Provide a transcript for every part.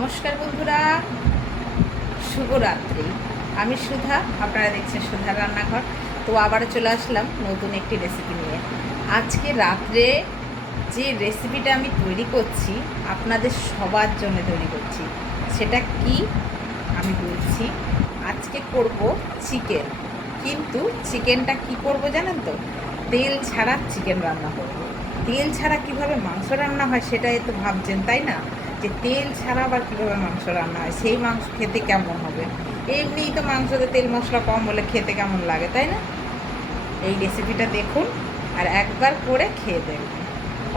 নমস্কার বন্ধুরা, শুভরাত্রি। আমি সুধা, আপনারা দেখছেন সুধার রান্নাঘর। তো আবারও চলে আসলাম নতুন একটি রেসিপি নিয়ে। আজকে রাত্রে যে রেসিপিটা আমি তৈরি করছি আপনাদের সবার জন্য তৈরি করছি। সেটা কি আমি বলছি। আজকে করব চিকেন, কিন্তু চিকেনটা কি করব জানেন তো? তেল ছাড়া চিকেন রান্না করব। তেল ছাড়া কিভাবে মাংস রান্না হয় সেটাই তো ভাবছেন, তাই না? যে তেল ছাড়া আবার কীভাবে মাংস রান্না হয়, সেই মাংস খেতে কেমন হবে? এমনিই তো মাংসতে তেল মশলা কম হলে খেতে কেমন লাগে, তাই না? এই রেসিপিটা দেখুন আর একবার করে খেয়ে দেখবেন।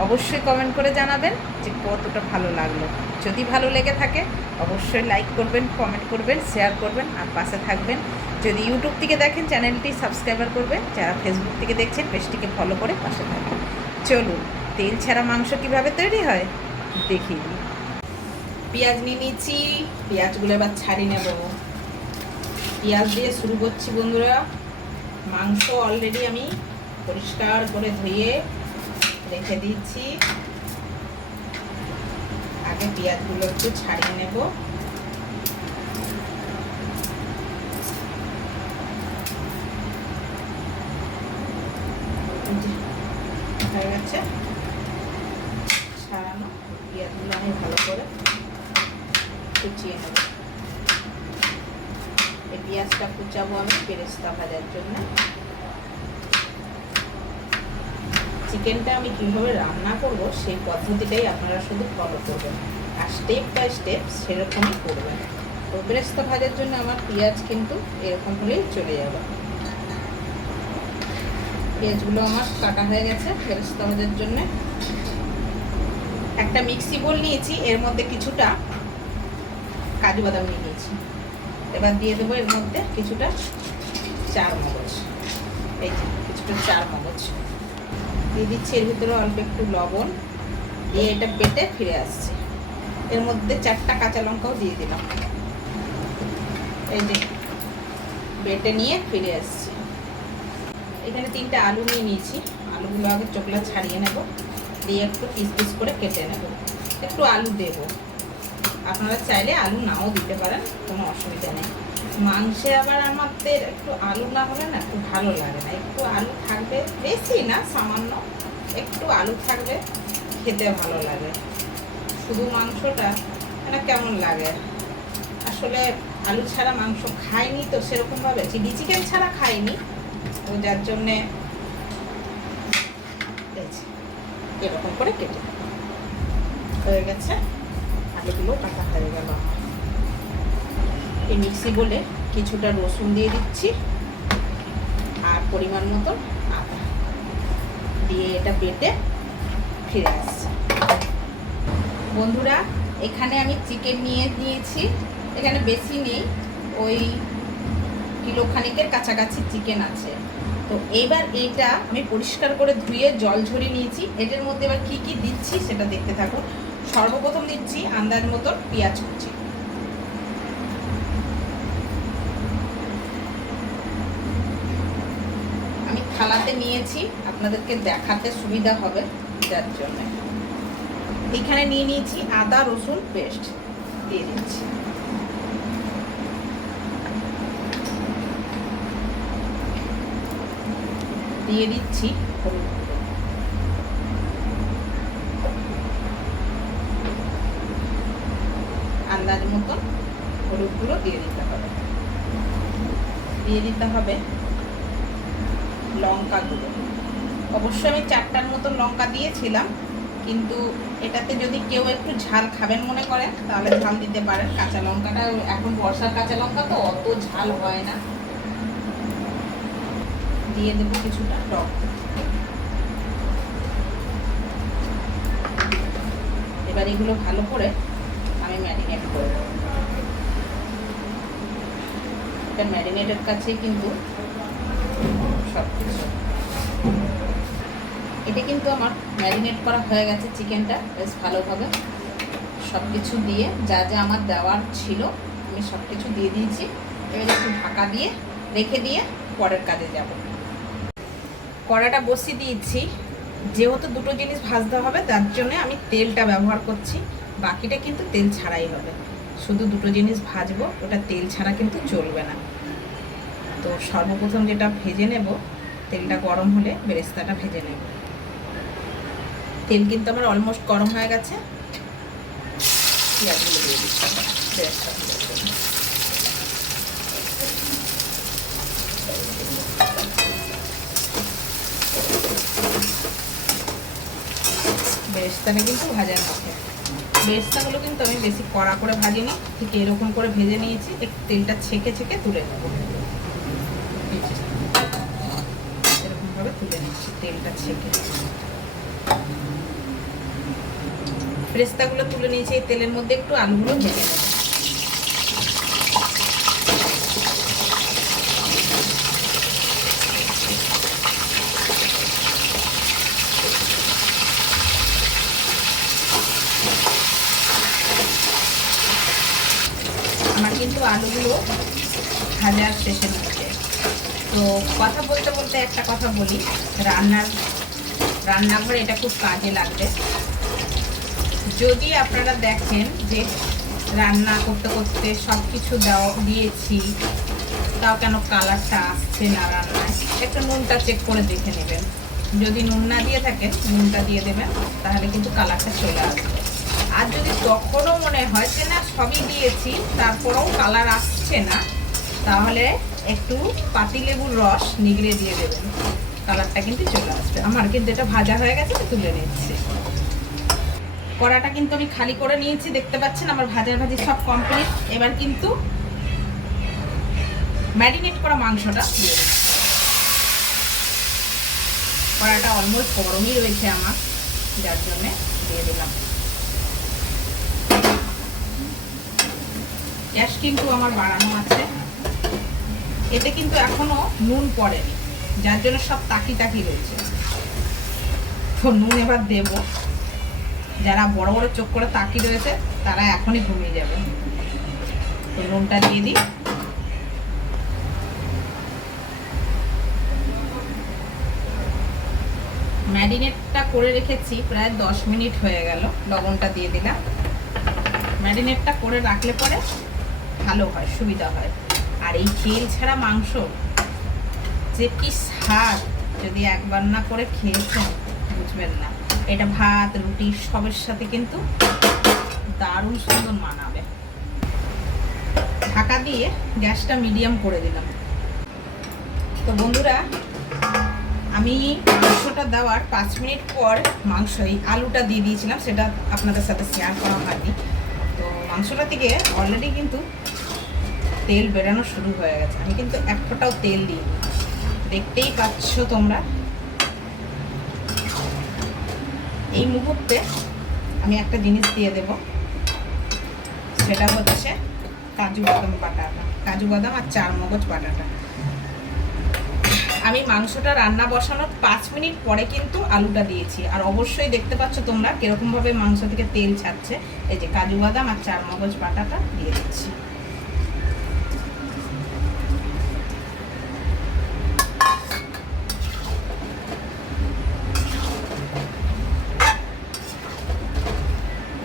অবশ্যই কমেন্ট করে জানাবেন যে কতটা ভালো লাগলো। যদি ভালো লেগে থাকে অবশ্যই লাইক করবেন, কমেন্ট করবেন, শেয়ার করবেন আর পাশে থাকবেন। যদি ইউটিউব থেকে দেখেন চ্যানেলটি সাবস্ক্রাইবার করবেন, যারা ফেসবুক থেকে দেখছেন পেজটিকে ফলো করে পাশে থাকবেন। চলুন তেল ছাড়া মাংস কীভাবে তৈরি হয় দেখিয়ে দিই। পেঁয়াজ নিয়ে নিচ্ছি, পেঁয়াজগুলো এবার ছাড়িয়ে নেব। পেঁয়াজ দিয়ে শুরু করছি বন্ধুরা। মাংস অলরেডি আমি পরিষ্কার করে ধুয়ে রেখে দিচ্ছি। আগে পেঁয়াজগুলো একটু ছাড়িয়ে নেব। হয়ে গেছে ছাড়ানো। পেঁয়াজগুলো আমি ভালো করে কুচিয়ে নেব। এই পেঁয়াজটা কুচাবো আমি বেরেস্তা ভাজার জন্য। চিকেনটা আমি কীভাবে রান্না করব সেই পদ্ধতিটাই আপনারা শুধু ফলো করবেন আর স্টেপ বাই স্টেপ সেরকমই করবেন। তো বেরেস্তা ভাজার জন্য আমার পেঁয়াজ কিন্তু এরকম হলেই চলে যাবে। পেঁয়াজগুলো আমার কাটা হয়ে গেছে বেরেস্তা ভাজার জন্য। একটা মিক্সি বোল নিয়েছি, এর মধ্যে কিছুটা কাজু বাদাম নিয়ে নিয়েছি। এবার দিয়ে দেবো এর মধ্যে কিছুটা চার মগজ। এই যে কিছুটা চার মগজ দিয়ে দিচ্ছি। এর ভিতরে অল্প একটু লবণ দিয়ে এটা বেটে ফিরে আসছে। এর মধ্যে 4টা কাঁচা লঙ্কাও দিয়ে দিলাম। এই যে বেটে নিয়ে ফিরে আসছি। এখানে 3টে আলু নিয়ে নিয়েছি। আলুগুলো আগে চোকলা ছাড়িয়ে নেব, দিয়ে একটু পিস পিস করে কেটে নেব। একটু আলু দেব, আপনারা চাইলে আলু নাও দিতে পারেন, কোনো অসুবিধা নেই। মাংসে আবার আমাদের একটু আলু না হলে না একটু ভালো লাগে না। একটু আলু থাকবে, বেশি না, সামান্য একটু আলু থাকবে, খেতে ভালো লাগে। শুধু মাংসটা মানে কেমন লাগে। আসলে আলু ছাড়া মাংস খাইনি তো সেরকমভাবে, চিলি চিকেন ছাড়া খাইনি, তো যার জন্যে এরকম করে কেটে হয়ে গেছে। আলুগুলো কাটা হয়ে গেল। এই মিক্সি বলে কিছুটা রসুন দিয়ে দিচ্ছি আর পরিমাণ মতো আদা দিয়ে এটা বেটে ফিরে আসছি। বন্ধুরা এখানে আমি চিকেন নিয়ে নিয়েছি, এখানে বেশি নেই, ওই কিলো খানিকের কাছাকাছি চিকেন আছে। তো এবার এটা আমি পরিষ্কার করে ধুয়ে জল ঝরিয়ে নিয়েছি। এটার মধ্যে এবার কি কি দিচ্ছি সেটা দেখতে থাকুন। সর্বপ্রথম দিচ্ছি আন্দাজ মতো পেঁয়াজ কুচি। আমি থালাতে নিয়েছি, আপনাদেরকে দেখাতে সুবিধা হবে যার জন্য। এখানে নিয়ে নিয়েছি আদা রসুন পেস্ট, দিয়ে দিচ্ছি। দিয়ে দিচ্ছি হলুদ গুঁড়ো, আন্দাজ মতন হলুদ গুঁড়ো দিয়ে দিতে হবে। দিয়ে দিতে হবে লঙ্কা গুঁড়ো। অবশ্যই আমি 4টার মতন লঙ্কা দিয়েছিলাম, কিন্তু এটাতে যদি কেউ একটু ঝাল খাবেন মনে করেন তাহলে ঝাল দিতে পারেন। কাঁচা লঙ্কাটা এখন বর্ষার কাঁচা লঙ্কা তো অত ঝাল হয় না। দিয়ে দেবো কিছুটা টক। এবার এগুলো ভালো করে আমি ম্যারিনেট করে দেবো। এটা ম্যারিনেটের কাছেই কিন্তু সব কিছু। এটা কিন্তু আমার ম্যারিনেট করা হয়ে গেছে চিকেনটা বেশ ভালোভাবে। সব কিছু দিয়ে যা যা আমার দেওয়ার ছিল আমি সব কিছু দিয়ে দিয়েছি। এবার একটু ঢাকা দিয়ে রেখে দিয়ে পরের কাজে যাব। কড়াটা বসিয়ে দিয়েছি, যেহেতু দুটো জিনিস ভাজতে হবে তার জন্য আমি তেলটা ব্যবহার করছি, বাকিটা কিন্তু তেল ছাড়াই হবে। শুধু দুটো জিনিস ভাজবো, ওটা তেল ছাড়া কিন্তু চলবে না। তো সর্বপ্রথম যেটা ভেজে নেব, তেলটা গরম হলে বেরেস্তাটা ভেজে নেব। তেল কিন্তু আমার অলমোস্ট গরম হয়ে গেছে। পেঁয়াজগুলো দিয়ে দিচ্ছি বেরেস্তা ভাজার জন্য। বেরেস্তাটা কিন্তু ভাজার মতো। বেরেস্তাগুলো কিন্তু আমি বেশি কড়া করে ভাজিনি, ঠিক এরকম করে ভেজে নিয়েছি। একটু তেলটা ছেঁকে ছেঁকে তুলে নেবো, এরকমভাবে তুলে নিচ্ছি তেলটা ছেঁকে। বেরেস্তাগুলো তুলে নিয়েছি, এই তেলের মধ্যে একটু আলুগুলো ভেজে নেবো। আমার কিন্তু আলুগুলো ভাজার শেষের দিকে। তো কথা বলতে বলতে একটা কথা বলি, রান্নাঘরে এটা খুব কাজে লাগবে। যদি আপনারা দেখেন যে রান্না করতে করতে সব কিছু দিয়েছি, তাও কেন কালারটা আসছে না রান্নায়, একটু নুনটা চেক করে দেখে নেবেন। যদি নুন না দিয়ে থাকেন, নুনটা দিয়ে দেবেন, তাহলে কিন্তু কালারটা চলে আসবে। আর যদি তখনও মনে হয় যে না সবই দিয়েছি তারপরেও কালার আসছে না, তাহলে একটু পাতিলেবুর রস নিগড়ে দিয়ে দেবেন, কালারটা কিন্তু চলে আসবে। আমার কিন্তু এটা ভাজা হয়ে গেছে, তুলে নিচ্ছি। কড়াটা কিন্তু আমি খালি করে নিয়েছি, দেখতে পাচ্ছেন আমার ভাজি সব কমপ্লিট। এবার কিন্তু ম্যারিনেট করা মাংসটা দিয়ে দিচ্ছি। কড়াটা অলমোস্ট গরমই রয়েছে আমার, যার জন্যে দিয়ে দিলাম। গ্যাস কিন্তু আমার বাড়ানো আছে। এতে কিন্তু এখনো নুন পড়েনি, যার জন্য সব তাকি তাকি রয়েছে। তো নুন এবার দেব। যারা বড় বড় চোখ করে তাকি রয়েছে তারা এখনই ঘুমিয়ে যাবে। তো নুনটা দিয়ে দিই। ম্যারিনেটটা করে রেখেছি প্রায় 10 মিনিট হয়ে গেল, লবণটা দিয়ে দিলাম। ম্যারিনেটটা করে রাখলে পরে ভালো হয়, সুবিধা হয়। আর এই তেল ছাড়া মাংস যে কি স্বাদ, যদি একবার না করে খেয়েছেন বুঝবেন না। এটা ভাত রুটি সবের সাথে কিন্তু দারুণ সুন্দর মানাবে। ঢাকা দিয়ে গ্যাসটা মিডিয়াম করে দিলাম। তো বন্ধুরা, আমি মাংসটা দেওয়ার 5 মিনিট পর এই আলুটা দিয়ে দিয়েছিলাম, সেটা আপনাদের সাথে শেয়ার করা হয়নি। তো মাংসটা থেকে অলরেডি কিন্তু তেল বেরানো শুরু হয়ে গেছে। আমি কিন্তু এক ফোঁটাও তেল দিই, দেখতেই পাচ্ছ তোমরা। এই মুহূর্তে আমি একটা জিনিস দিয়ে দেব, সেটা হচ্ছে কাজু বাদাম বাটাটা, কাজু বাদাম আর চারমগজ বাটাটা। আমি মাংসটা রান্না বসানোর 5 মিনিট পরে কিন্তু আলুটা দিয়েছি। আর অবশ্যই দেখতে পাচ্ছ তোমরা কিরকমভাবে মাংস থেকে তেল ছাড়ছে। এই যে কাজু বাদাম আর চারমগজ বাটাটা দিয়ে দিচ্ছি।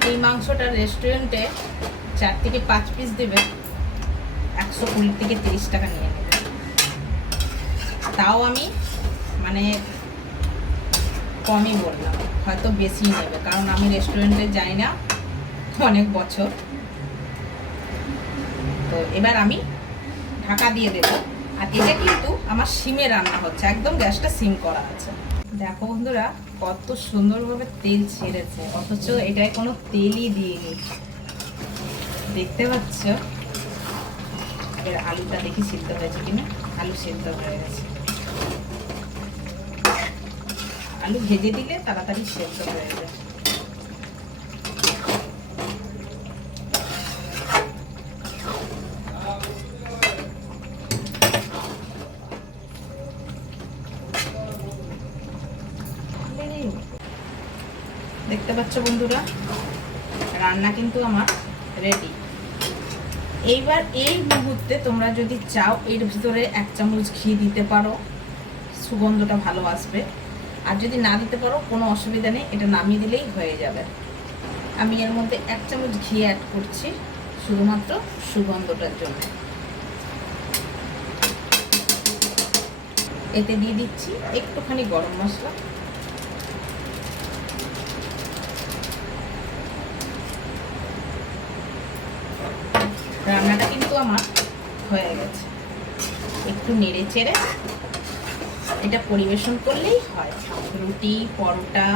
এই মাংসটা রেস্টুরেন্টে 4 থেকে 5 পিস দেবে, 120 থেকে 30 টাকা নিয়ে নেবে। তাও আমি মানে কমই বললাম, হয়তো বেশি নেবে, কারণ আমি রেস্টুরেন্টে যাই না অনেক বছর। তো এবার আমি ঢাকা দিয়ে দেবো। আর এটা কিন্তু আমার সিমে রান্না হচ্ছে, একদম গ্যাসটা সিম করা আছে। দেখো বন্ধুরা, কত সুন্দরভাবে তেল ছেড়েছে, অথচ এটায় কোনো তেলই দিইনি, দেখতে পাচ্ছ। এবার আলুটা দেখি সিদ্ধ হয়েছে কিনা। আলু সিদ্ধ হয়ে গেছে। আলু ভেজে দিলে তাড়াতাড়ি সেদ্ধ হয়ে যায়। দেখতে পাচ্ছ বন্ধুরা, রান্না কিন্তু আমার রেডি। এইবার এই মুহূর্তে তোমরা যদি চাও এর ভিতরে 1 চামচ ঘি দিতে পারো, সুগন্ধটা ভালো আসবে। আর যদি না দিতে পারো কোনো অসুবিধা নেই, এটা নামিয়ে দিলেই হয়ে যাবে। আমি এর মধ্যে 1 চামচ ঘি অ্যাড করছি, শুধুমাত্র সুগন্ধটার জন্য। এতে দিয়ে দিচ্ছি একটুখানি গরম মশলা, রান্নাটা কিন্তু আমার হয়ে গেছে। একটু নেড়ে চেড়ে এটা পরিবেশন করলেই হয়। রুটি, পরোটা,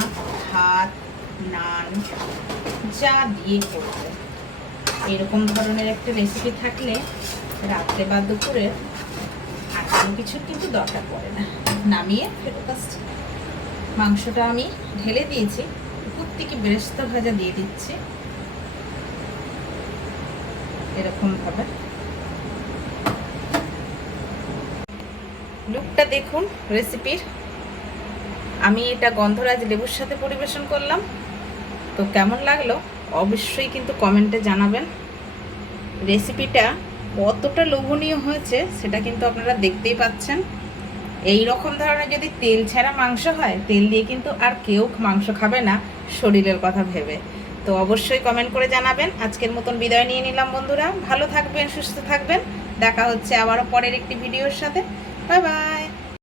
ভাত, নান যা দিয়ে করবে এরকম ধরনের একটা রেসিপি থাকলে রাত্রে বা দুপুরে আর কোনো কিছুর কিন্তু দরকার পড়ে না। নামিয়ে ফেরত আসছি। মাংসটা আমি ঢেলে দিয়েছি, উপর থেকে বেরেস্তা ভাজা দিয়ে দিচ্ছি এরকম ভাবে। লুকটা দেখুন রেসিপির। আমি এটা গন্ধরাজ লেবুর সাথে পরিবেশন করলাম। তো কেমন লাগলো অবশ্যই কিন্তু কমেন্টে জানাবেন। রেসিপিটা কতটা লোভনীয় হয়েছে সেটা কিন্তু আপনারা দেখতেই পাচ্ছেন। এই রকম ধরনের যদি তেল ছাড়া মাংস হয়, তেল দিয়ে কিন্তু আর কেউ মাংস খাবে না শরীরের কথা ভেবে। তো অবশ্যই কমেন্ট করে জানাবেন। আজকের মতন বিদায় নিয়ে নিলাম বন্ধুরা। ভালো থাকবেন, সুস্থ থাকবেন। দেখা হচ্ছে আবারও পরের একটি ভিডিওর সাথে। Bye bye.